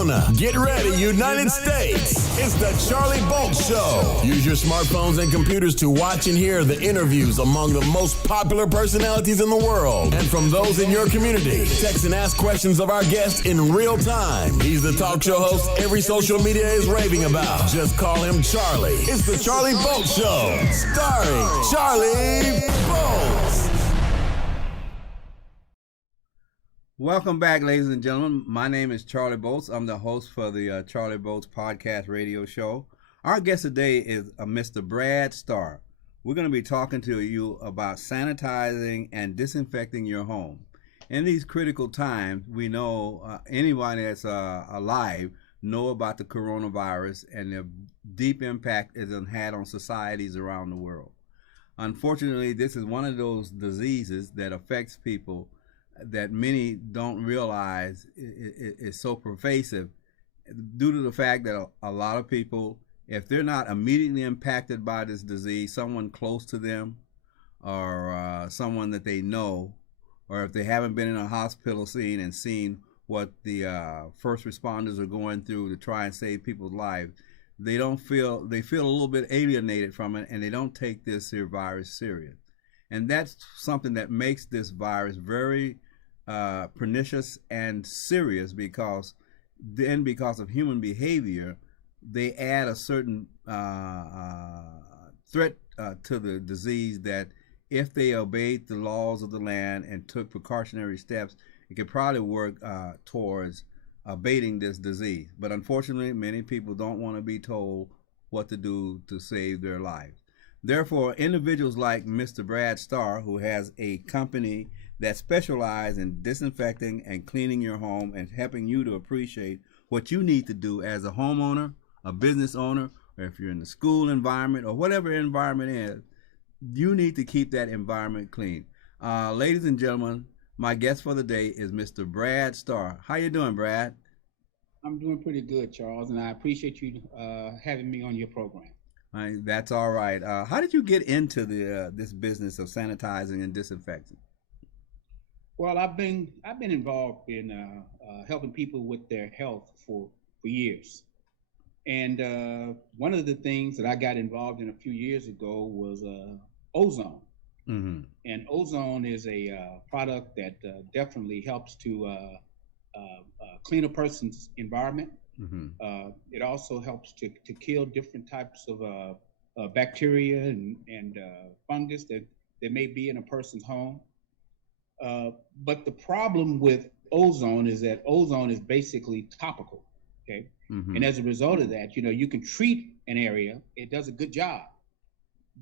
Arizona. Get ready, United States. It's the Charlie Bolt Show. Use your smartphones and computers to watch and hear the interviews among the most popular personalities in the world and from those in your community. Text and ask questions of our guests in real time. He's the talk show host every social media is raving about. Just call him Charlie. It's the Charlie Bolt Show, starring Charlie Bolt. Welcome back, ladies and gentlemen. My name is Charlie Bolts. I'm the host for the Charlie Bolts podcast radio show. Our guest today is Mr. Brad Starr. We're going to be talking to you about sanitizing and disinfecting your home. In these critical times, we know anybody that's alive know about the coronavirus and the deep impact it has had on societies around the world. Unfortunately, this is one of those diseases that affects people that many don't realize is so pervasive due to the fact that a lot of people, if they're not immediately impacted by this disease, someone close to them or someone that they know, or if they haven't been in a hospital scene and seen what the first responders are going through to try and save people's lives, they feel a little bit alienated from it, and they don't take this here virus serious. And that's something that makes this virus very pernicious and serious, because of human behavior, they add a certain threat to the disease that if they obeyed the laws of the land and took precautionary steps, it could probably work towards abating this disease. But unfortunately, many people don't want to be told what to do to save their lives. Therefore, individuals like Mr. Brad Starr, who has a company that specializes in disinfecting and cleaning your home and helping you to appreciate what you need to do as a homeowner, a business owner, or if you're in the school environment or whatever environment is, you need to keep that environment clean. Ladies and gentlemen, my guest for the day is Mr. Brad Starr. How you doing, Brad? I'm doing pretty good, Charles, and I appreciate you having me on your program. That's all right. How did you get into this business of sanitizing and disinfecting? Well, I've been involved in helping people with their health for years, and one of the things that I got involved in a few years ago was ozone. Mm-hmm. And ozone is a product that definitely helps to clean a person's environment. Mm-hmm. It also helps to kill different types of bacteria and fungus that may be in a person's home. But the problem with ozone is that ozone is basically topical, okay? Mm-hmm. And as a result of that, you can treat an area, it does a good job.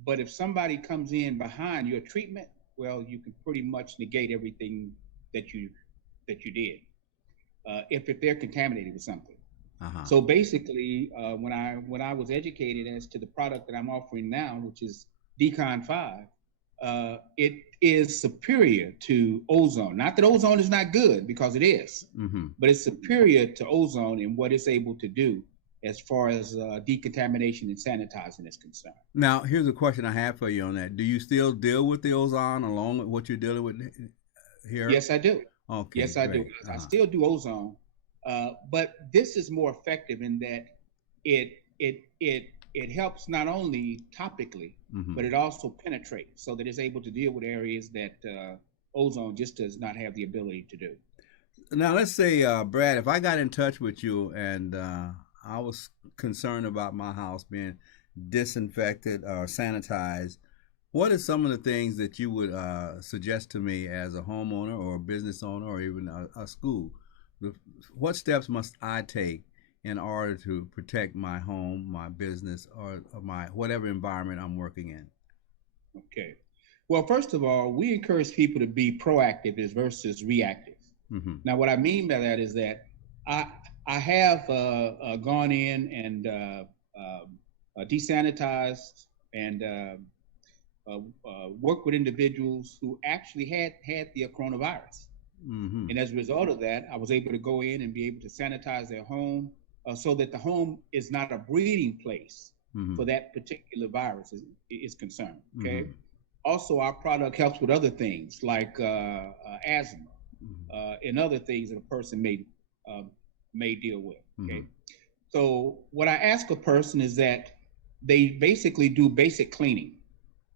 But if somebody comes in behind your treatment, well, you can pretty much negate everything that you did if they're contaminated with something. Uh-huh. So basically, when I was educated as to the product that I'm offering now, which is Decon 5, it is superior to ozone. Not that ozone is not good, because it is, mm-hmm. but it's superior to ozone in what it's able to do as far as decontamination and sanitizing is concerned. Now, here's a question I have for you on that. Do you still deal with the ozone along with what you're dealing with here? Yes, I do. Okay. Yes, I great. do. Uh-huh. I still do ozone, but this is more effective in that it helps not only topically, mm-hmm. but it also penetrates, so that it's able to deal with areas that ozone just does not have the ability to do. Now, let's say, Brad, if I got in touch with you and I was concerned about my house being disinfected or sanitized, what are some of the things that you would suggest to me as a homeowner or a business owner or even a school? What steps must I take in order to protect my home, my business, or my whatever environment I'm working in? Okay. Well, first of all, we encourage people to be proactive versus reactive. Mm-hmm. Now, what I mean by that is that I have gone in and desanitized and worked with individuals who actually had the coronavirus. Mm-hmm. And as a result of that, I was able to go in and be able to sanitize their home so that the home is not a breeding place mm-hmm. for that particular virus is concerned. Okay. Mm-hmm. Also, our product helps with other things like asthma mm-hmm. and other things that a person may may deal with. Okay. Mm-hmm. So what I ask a person is that they basically do basic cleaning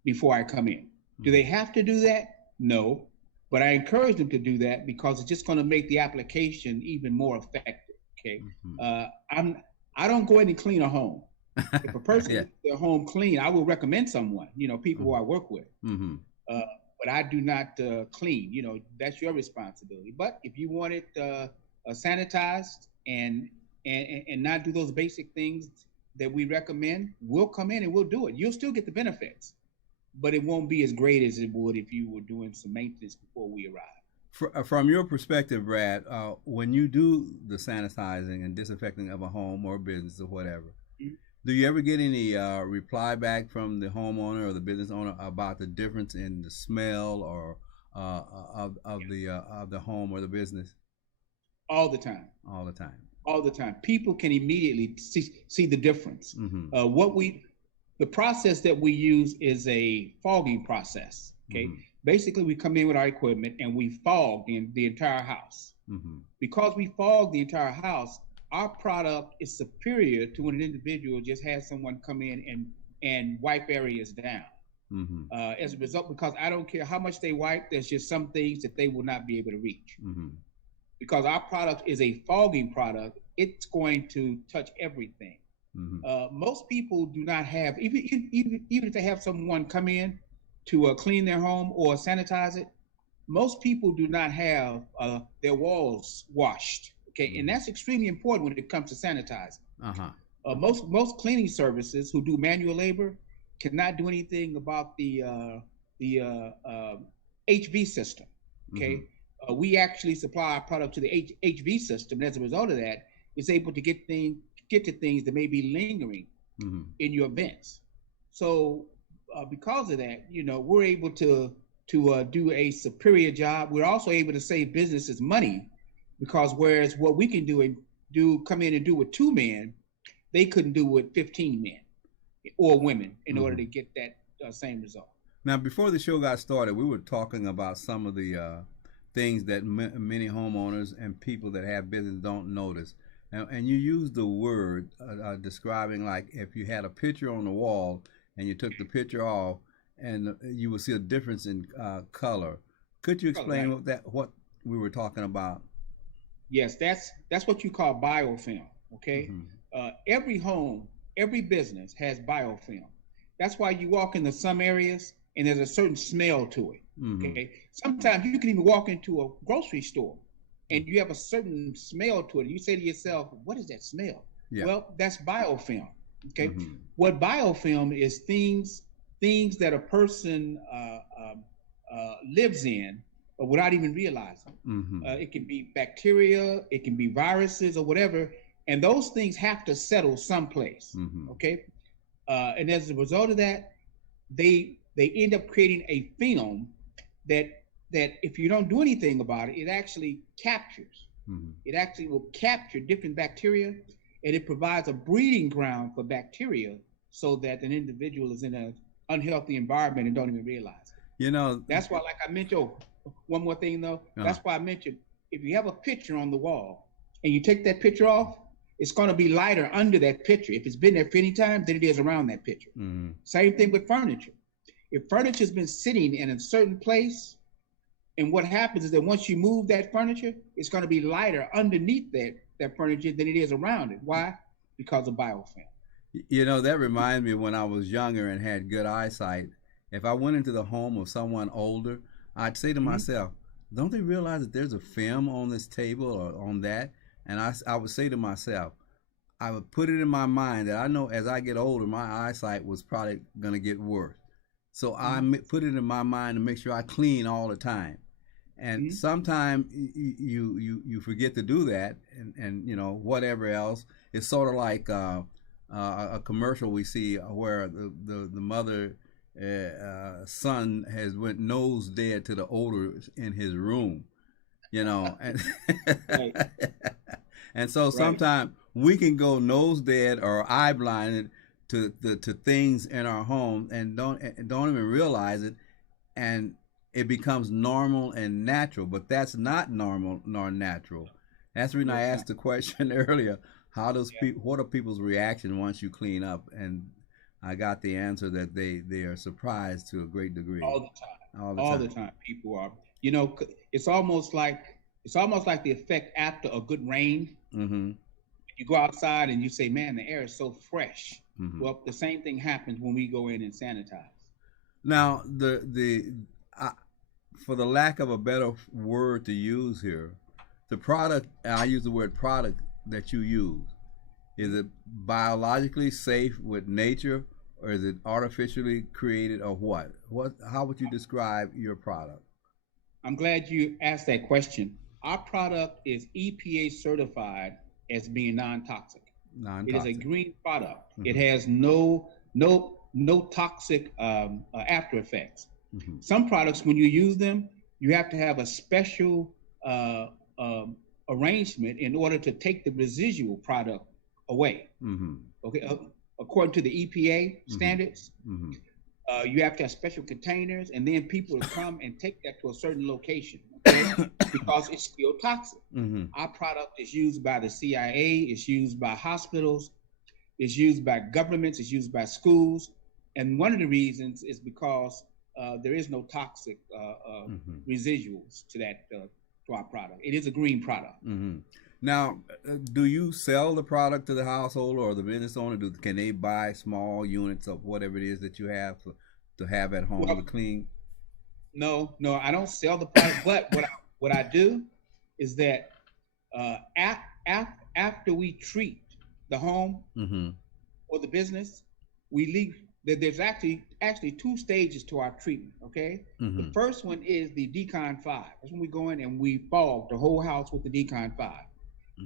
before I come in. Do they have to do that? No, but I encourage them to do that because it's just going to make the application even more effective. Okay. Mm-hmm. I don't go in and clean a home. If a person Yeah. needs their home clean, I will recommend someone, people who I Mm-hmm. work with. Mm-hmm. But I do not clean. That's your responsibility. But if you want it sanitized and not do those basic things that we recommend, we'll come in and we'll do it. You'll still get the benefits, but it won't be as great as it would if you were doing some maintenance before we arrive. From your perspective, Brad, when you do the sanitizing and disinfecting of a home or business or whatever, Mhm. do you ever get any reply back from the homeowner or the business owner about the difference in the smell or of the home or the business? All the time. All the time. All the time. People can immediately see the difference. Mm-hmm. The process that we use is a fogging process. Okay. Mm-hmm. Basically, we come in with our equipment and we fog the entire house. Mm-hmm. Because we fog the entire house, our product is superior to when an individual just has someone come in and wipe areas down. Mm-hmm. As a result, because I don't care how much they wipe, there's just some things that they will not be able to reach. Mm-hmm. Because our product is a fogging product, it's going to touch everything. Mm-hmm. Most people do not have, even if they have someone come in to clean their home or sanitize it, most people do not have their walls washed. Okay, Mm-hmm. and that's extremely important when it comes to sanitizing. Uh-huh. Most cleaning services who do manual labor cannot do anything about the HV system. Okay. Mm-hmm. We actually supply our product to the HV system, and as a result of that, it's able to get to things that may be lingering Mm-hmm. in your vents. So, because of that, we're able to do a superior job. We're also able to save businesses money because whereas what we can come in and do with 2 men, they couldn't do with 15 men or women in Mm-hmm. order to get that same result. Now, before the show got started, we were talking about some of the things that many homeowners and people that have business don't notice. And you used the word describing like if you had a picture on the wall and you took the picture off, and you would see a difference in color. Could you explain what we were talking about? Yes, that's what you call biofilm. Okay, Mm-hmm. Every home, every business has biofilm. That's why you walk into some areas and there's a certain smell to it. Mm-hmm. Okay, sometimes you can even walk into a grocery store and you have a certain smell to it. You say to yourself, "What is that smell?" Yeah. Well, that's biofilm. Okay, Mm-hmm. what biofilm is things that a person lives in without even realizing. Mm-hmm. It can be bacteria, it can be viruses or whatever, and those things have to settle someplace. Mm-hmm. Okay, and as a result of that, they end up creating a film that if you don't do anything about it, it actually captures. Mm-hmm. It actually will capture different bacteria, and it provides a breeding ground for bacteria so that an individual is in an unhealthy environment and don't even realize it. That's why, like I mentioned, one more thing though, that's why I mentioned if you have a picture on the wall and you take that picture off, it's going to be lighter under that picture. If it's been there for any time, than it is around that picture. Mm-hmm. Same thing with furniture. If furniture's been sitting in a certain place, and what happens is that once you move that furniture, it's going to be lighter underneath that furniture than it is around it. Why? Because of biofilm. That reminds me of when I was younger and had good eyesight. If I went into the home of someone older, I'd say to Mm-hmm. myself, don't they realize that there's a film on this table or on that? And I would say to myself, I would put it in my mind that I know as I get older, my eyesight was probably going to get worse. So I put it in my mind to make sure I clean all the time. And sometimes you forget to do that, and whatever else. It's sort of like a commercial we see where the mother son has went nose dead to the odor in his room, and Right. and so sometimes we can go nose dead or eye blinded to things in our home and don't even realize it, and it becomes normal and natural, but that's not normal nor natural. That's the reason I Yes, asked the question earlier. yeah, What are people's reaction once you clean up? And I got the answer that they are surprised to a great degree all the time, all the all the time. time. People are, you know, it's almost like the effect after a good rain. Mm-hmm. You go outside and you say, "Man, the air is so fresh." Mm-hmm. Well, the same thing happens when we go in and sanitize. Now, uh, for the lack of a better word to use here, the product, and I use the word product that you use, is it biologically safe with nature, or is it artificially created, or what? How would you describe your product? I'm glad you asked that question. Our product is EPA certified as being non-toxic. It is a Non-toxic. green product. It Mm-hmm. has no toxic after effects. Mm-hmm. Some products, when you use them, you have to have a special uh, um, arrangement in order to take the residual product away. Mm-hmm. Okay, according to the EPA Mm-hmm. standards, Mm-hmm. you have to have special containers, and then people will come and take that to a certain location. Okay, because it's still toxic. Mm-hmm. Our product is used by the CIA, it's used by hospitals, it's used by governments, it's used by schools. And one of the reasons is because there is no toxic Mm-hmm. residuals to our product. It is a green product. Mm-hmm. Now, do you sell the product to the household or the business owner? Can they buy small units of whatever it is that you have to have at home to Well, clean? no, I don't sell the product, but what I do is that after we treat the home Mm-hmm. or the business, we leave. There's actually two stages to our treatment. Okay, the Mm-hmm. first one is the Decon 5. That's when we go in and we fog the whole house with the Decon 5.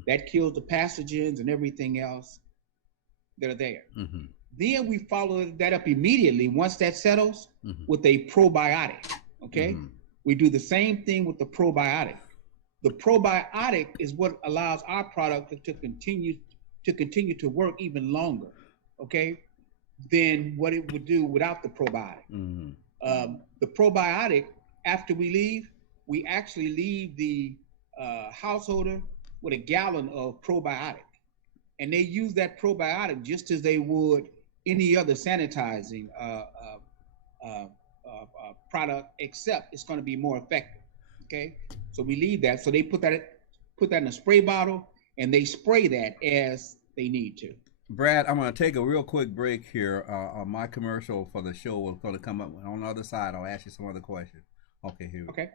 That kills the pathogens and everything else that are there. Mm-hmm. Then we follow that up immediately once that settles Mm-hmm. with a probiotic. Okay, Mm-hmm. we do the same thing with the probiotic. The probiotic is what allows our product to continue to work even longer. Okay, than what it would do without the probiotic. Mm-hmm. The probiotic, after we leave, we actually leave the householder with a gallon of probiotic. And they use that probiotic just as they would any other sanitizing product, except it's going to be more effective. Okay, so we leave that. So they put that in a spray bottle, and they spray that as they need to. Brad, I'm going to take a real quick break here. My commercial for the show is going to come up on the other side. I'll ask you some other questions. Okay, here we go. Okay.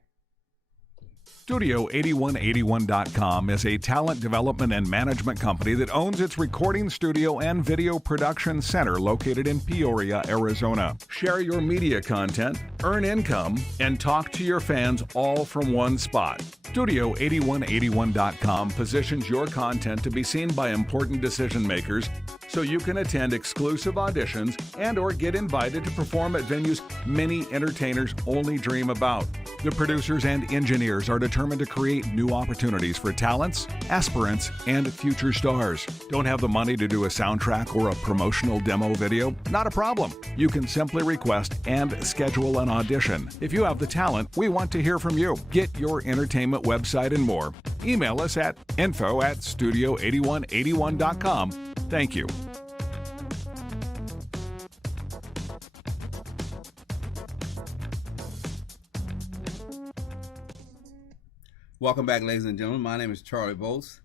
Studio8181.com is a talent development and management company that owns its recording studio and video production center located in Peoria, Arizona. Share your media content, earn income, and talk to your fans all from one spot. Studio8181.com positions your content to be seen by important decision makers so you can attend exclusive auditions and or get invited to perform at venues many entertainers only dream about. The producers and engineers are determined to create new opportunities for talents, aspirants, and future stars. Don't have the money to do a soundtrack or a promotional demo video? Not a problem. You can simply request and schedule an audition. If you have the talent, we want to hear from you. Get your entertainment website and more. Email us at info@studio8181.com. Thank you. Welcome back, ladies and gentlemen. My name is Charlie Bolts.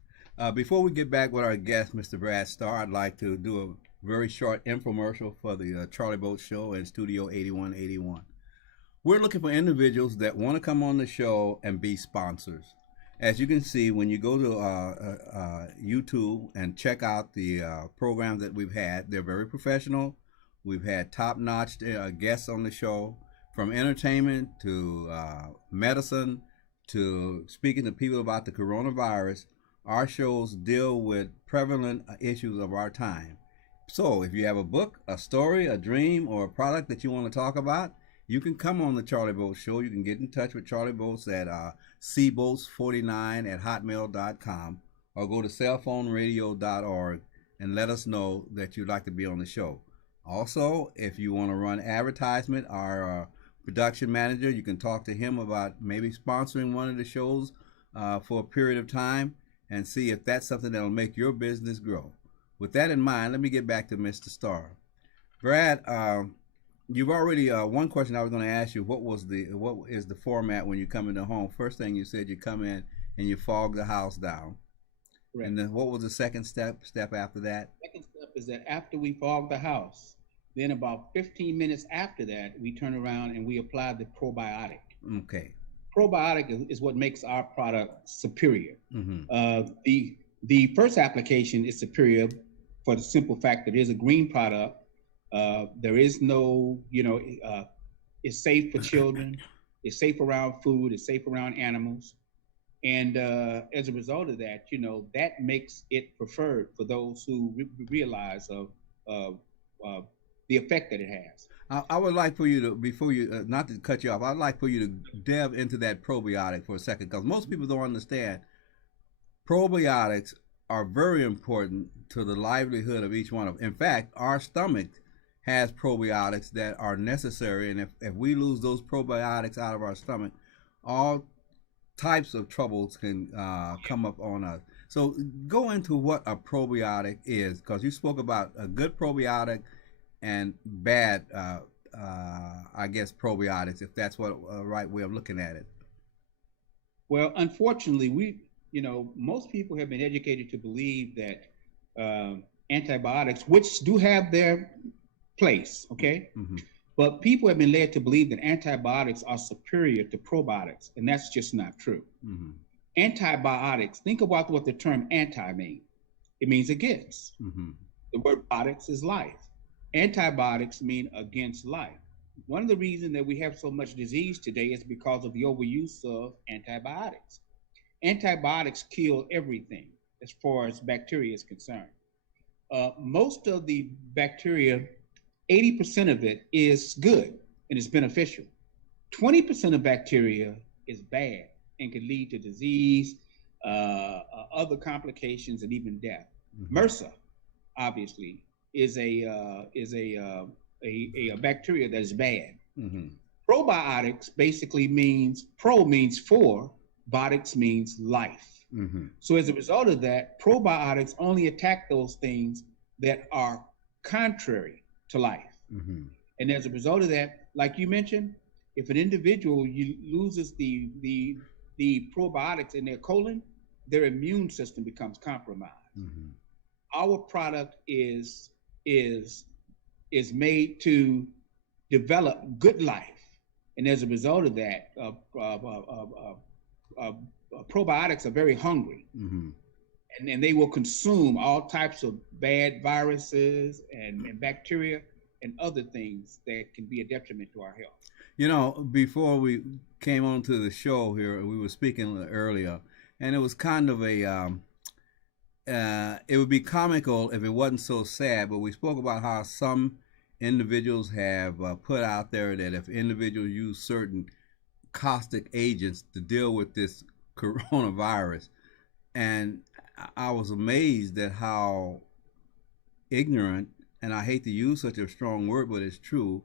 Before we get back with our guest, Mr. Brad Starr, I'd like to do a very short infomercial for the Charlie Bolts Show and Studio 8181. We're looking for individuals that want to come on the show and be sponsors. As you can see, when you go to YouTube and check out the programs that we've had, they're very professional. We've had top-notch guests on the show, from entertainment to medicine to speaking to people about the coronavirus. Our shows deal with prevalent issues of our time. So if you have a book, a story, a dream, or a product that you want to talk about, you can come on the Charlie Bolts Show. You can get in touch with Charlie Bolts at cbolts49@hotmail.com or go to cellphoneradio.org and let us know that you'd like to be on the show. Also, if you want to run advertisement, our production manager, you can talk to him about maybe sponsoring one of the shows for a period of time. and see if that's something that'll make your business grow. With that in mind, let me get back to Mr. Starr. Brad, you've already one question I was going to ask you. What is the format when you come into home? First thing you said, you come in and you fog the house down. Correct. And then what was the second step after that? Second step is that after we fog the house, then about 15 minutes after that, we turn around and we apply the probiotic. Okay. Probiotic is what makes our product superior. Mm-hmm. The first application is superior for the simple fact that it is a green product. There is no, it's safe for children. It's safe around food. It's safe around animals. And as a result of that, that makes it preferred for those who realize of the effect that it has. I would like for you to, before you, not to cut you off, I'd like for you to delve into that probiotic for a second, because most people don't understand probiotics are very important to the livelihood of each one of them. In fact, our stomach has probiotics that are necessary, and if we lose those probiotics out of our stomach, all types of troubles can come up on us. So go into what a probiotic is, because you spoke about a good probiotic and bad, I guess, probiotics, if that's what right way of looking at it. Well, unfortunately, most people have been educated to believe that antibiotics, which do have their place, okay? Mm-hmm. But people have been led to believe that antibiotics are superior to probiotics, and that's just not true. Mm-hmm. Antibiotics, think about what the term anti means. It means against. Mm-hmm. The word biotics is life. Antibiotics mean against life. One of the reasons that we have so much disease today is because of the overuse of antibiotics. Antibiotics kill everything as far as bacteria is concerned. Most of the bacteria, 80% of it is good and is beneficial. 20% of bacteria is bad and can lead to disease, other complications, and even death. Mm-hmm. MRSA, obviously, is a bacteria that is bad. Mm-hmm. Probiotics basically means for, biotics means life. Mm-hmm. So as a result of that, probiotics only attack those things that are contrary to life. Mm-hmm. And as a result of that, like you mentioned, if an individual loses the probiotics in their colon, their immune system becomes compromised. Mm-hmm. Our product is made to develop good life, and as a result of that, probiotics are very hungry. Mm-hmm. And they will consume all types of bad viruses and bacteria and other things that can be a detriment to our health. Before we came on to the show here, we were speaking earlier, and it was kind of it would be comical if it wasn't so sad, but we spoke about how some individuals have put out there that if individuals use certain caustic agents to deal with this coronavirus, and I was amazed at how ignorant, and I hate to use such a strong word, but it's true,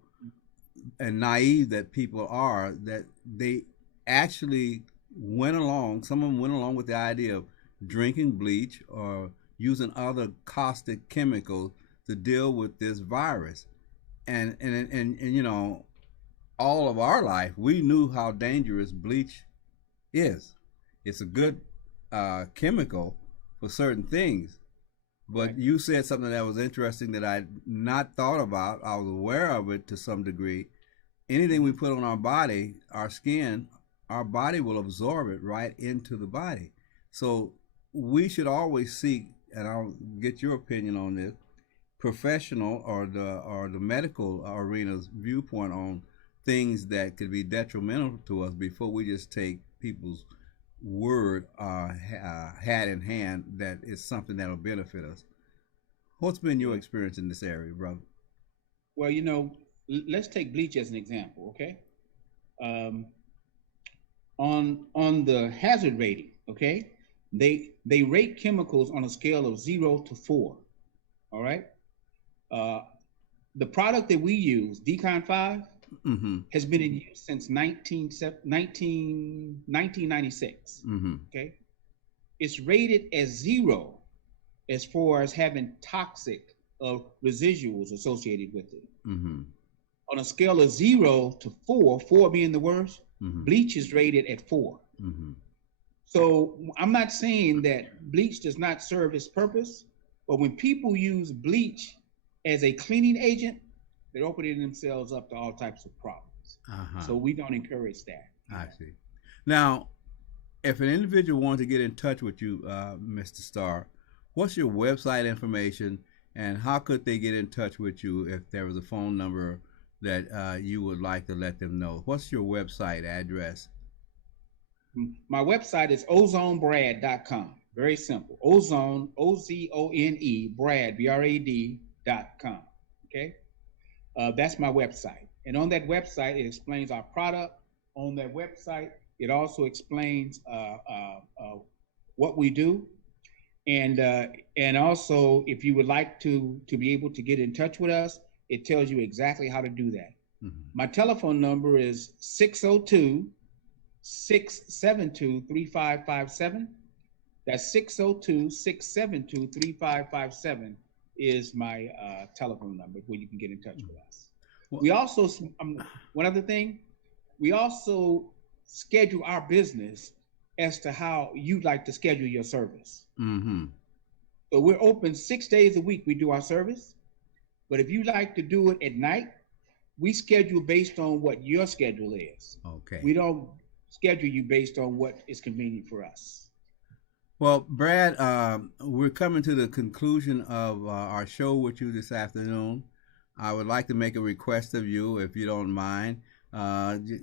and naive that people are, that they actually some of them went along with the idea of drinking bleach or using other caustic chemicals to deal with this virus. And all of our life, we knew how dangerous bleach is. It's a good chemical for certain things. But right. You said something that was interesting that I'd not thought about. I was aware of it to some degree. Anything we put on our body, our skin, our body will absorb it right into the body. So we should always seek, and I'll get your opinion on this, professional or the medical arena's viewpoint on things that could be detrimental to us before we just take people's word hat in hand that it's something that'll benefit us. What's been your experience in this area, brother? Well, let's take bleach as an example, okay? On the hazard rating, okay, they rate chemicals on a scale of 0 to 4. All right. The product that we use, Decon 5, mm-hmm. has been in use since 1996. Mm-hmm. Okay. it's rated as 0 as far as having toxic residuals associated with it. Mm-hmm. On a scale of 0 to 4, 4 being the worst, Mm-hmm. bleach is rated at 4. Mm-hmm. So I'm not saying that bleach does not serve its purpose, but when people use bleach as a cleaning agent, they're opening themselves up to all types of problems. Uh-huh. So we don't encourage that. I see. Now, if an individual wants to get in touch with you, Mr. Starr, what's your website information, and how could they get in touch with you if there was a phone number that you would like to let them know? What's your website address? My website is ozonebrad.com. Very simple. Ozone, O-Z-O-N-E, Brad, B-R-A-D.com. Okay? That's my website. And on that website, it explains our product. On that website, it also explains what we do. And also, if you would like to be able to get in touch with us, it tells you exactly how to do that. Mm-hmm. My telephone number is 602-672-3557. That's 602-672-3557 is my telephone number where you can get in touch with us. We also, one other thing, we also schedule our business as to how you'd like to schedule your service. Mm-hmm. So we're open 6 days a week. We do our service. But if you like to do it at night, we schedule based on what your schedule is. Okay. We don't schedule you based on what is convenient for us. Well, Brad, we're coming to the conclusion of our show with you this afternoon. I would like to make a request of you, if you don't mind.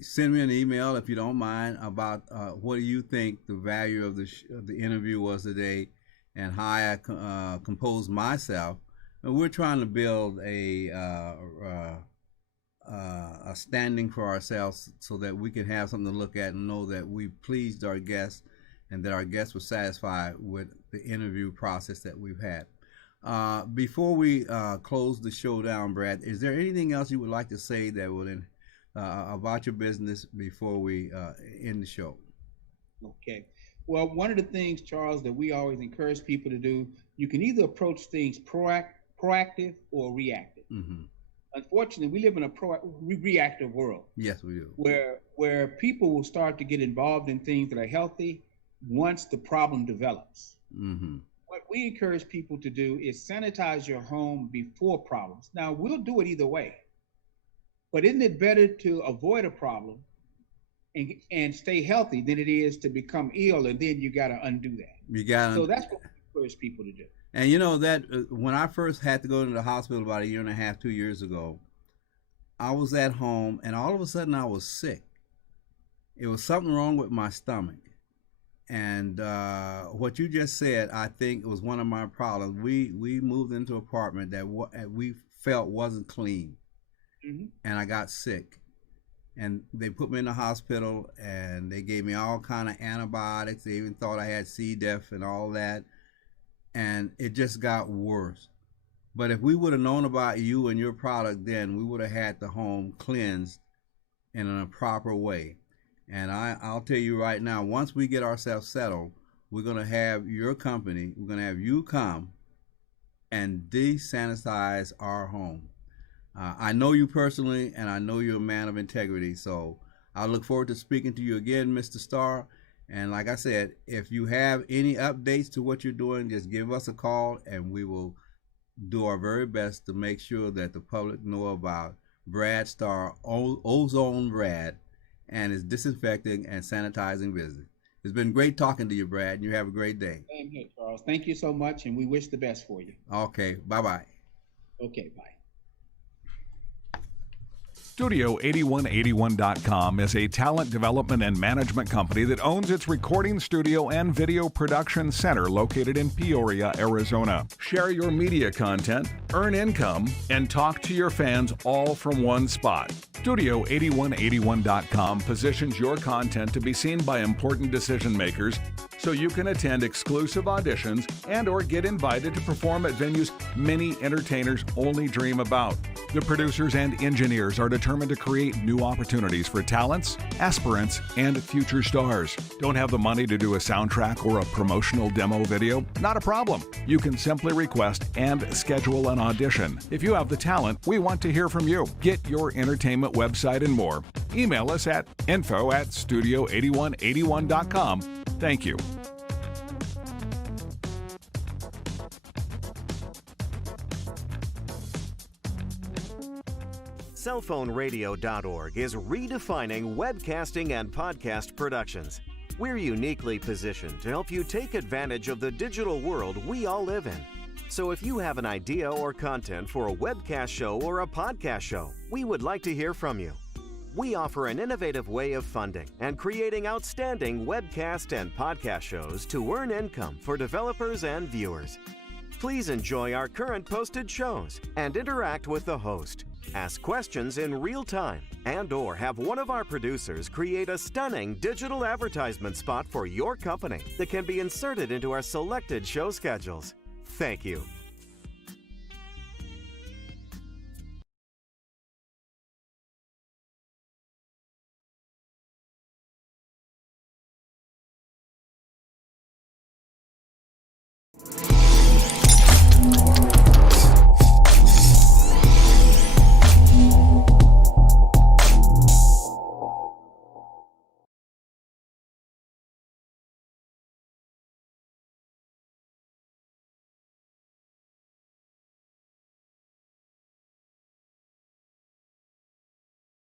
Send me an email, if you don't mind, about what do you think the value of the interview was today, and how I composed myself. And we're trying to build a standing for ourselves so that we can have something to look at and know that we pleased our guests and that our guests were satisfied with the interview process that we've had. Before we close the show down, Brad, is there anything else you would like to say that would about your business before we end the show? Okay. Well, one of the things, Charles, that we always encourage people to do, you can either approach things proactive or reactive. Mm-hmm. Unfortunately, we live in a reactive world. Yes, we do. Where people will start to get involved in things that are healthy once the problem develops. Mm-hmm. What we encourage people to do is sanitize your home before problems. Now, we'll do it either way. But isn't it better to avoid a problem and stay healthy than it is to become ill and then you got to undo that? So that's what we encourage people to do. And you know that when I first had to go to the hospital about 1.5 years, 2 years ago, I was at home and all of a sudden I was sick. It was something wrong with my stomach. And what you just said, I think was one of my problems. We moved into an apartment that we felt wasn't clean. Mm-hmm. And I got sick. And they put me in the hospital and they gave me all kind of antibiotics. They even thought I had C. diff and all that. And it just got worse. But if we would have known about you and your product then, we would have had the home cleansed in a proper way. And I'll tell you right now, once we get ourselves settled, we're going to have your company, we're going to have you come and desanitize our home. I know you personally, and I know you're a man of integrity, so I look forward to speaking to you again, Mr. Starr. And like I said, if you have any updates to what you're doing, just give us a call, and we will do our very best to make sure that the public know about Brad Starr, Ozone Brad, and his disinfecting and sanitizing business. It's been great talking to you, Brad, and you have a great day. Same here, Charles. Thank you so much, and we wish the best for you. Okay, bye-bye. Okay, bye. Studio8181.com is a talent development and management company that owns its recording studio and video production center located in Peoria, Arizona. Share your media content, earn income, and talk to your fans all from one spot. Studio8181.com positions your content to be seen by important decision makers so you can attend exclusive auditions and or get invited to perform at venues many entertainers only dream about. The producers and engineers are determined to create new opportunities for talents, aspirants, and future stars. Don't have the money to do a soundtrack or a promotional demo video? Not a problem. You can simply request and schedule an audition. If you have the talent, we want to hear from you. Get your entertainment website and more. Email us at info@studio8181.com. Thank you. Cellphoneradio.org is redefining webcasting and podcast productions. We're uniquely positioned to help you take advantage of the digital world we all live in. So if you have an idea or content for a webcast show or a podcast show, we would like to hear from you. We offer an innovative way of funding and creating outstanding webcast and podcast shows to earn income for developers and viewers. Please enjoy our current posted shows and interact with the host. Ask questions in real time and/or have one of our producers create a stunning digital advertisement spot for your company that can be inserted into our selected show schedules. Thank you.